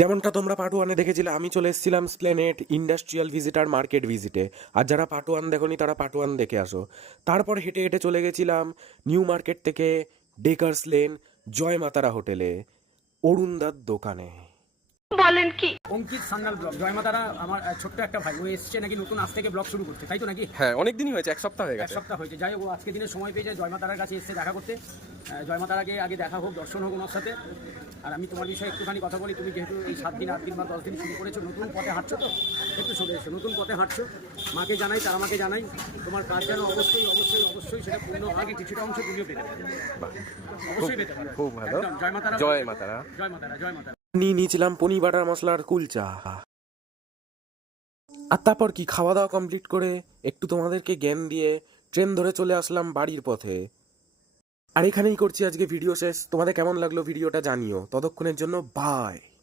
যেমনটা তোমরা পার্ট ওয়ানে দেখেছিলে, আমি চলে এসেছিলাম স্প্লেনেড ইন্ডাস্ট্রিয়াল ভিজিটার মার্কেট ভিজিটে। আর যারা পার্ট ওয়ান দেখোনি তারা পার্ট ওয়ান দেখে আসো। তারপর হেঁটে হেঁটে চলে গেছিলাম নিউ মার্কেট থেকে ডেকার্স লেন জয় মাতারা হোটেলে অরুণদার দোকানে। বলেন কি? অঙ্কিত সান্যাল ব্লগ জয়মাতারা আমার ছোট্ট একটা ভাই, ও এসছে নাকি নতুন আজ থেকে ব্লগ শুরু করতে, তাই তো নাকি? হ্যাঁ, অনেক দিনই হয়েছে, এক সপ্তাহ হয়ে এক গেছে। সপ্তাহ হয়েছে। যাই হোক, ও আজকে দিনে সময় পেয়েছে জয়মাতারার কাছে এসছে দেখা করতে। জয়মাতারাকে আগে দেখা হোক, দর্শন হোক ওনার সাথে। আর আমি তোমার বিষয়ে একটুখানি কথা বলি। তুমি যেহেতু এই 7 দিন 8 দিন বা 10 দিন শুরু করেছো, নতুন পথে হাঁটছো, তো একটু চলে এসো। নতুন পথে হাঁটছো, মাকে জানাই, তারা আমাকে জানাই, তোমার কাজ যেন অবশ্যই অবশ্যই অবশ্যই সেটা পূর্ণ হয়, কিছুটা অংশ তুমিও পেতে পারো, অবশ্যই পেতে পারো। খুব ভালো। একদম জয়মাতারা, জয় মাতারা। জয়মাতারা, জয়মাতারা। নিয়ে নিয়েছিলাম পনির বাটার মশলার কুলচা। আর তারপর কি খাওয়া দাওয়া কমপ্লিট করে একটু তোমাদেরকে জ্ঞান দিয়ে ট্রেন ধরে চলে আসলাম বাড়ির পথে। আর এখানেই করছি আজকে ভিডিও শেষ। তোমাদের কেমন লাগলো ভিডিওটা জানিও। ততক্ষণের জন্য বাই।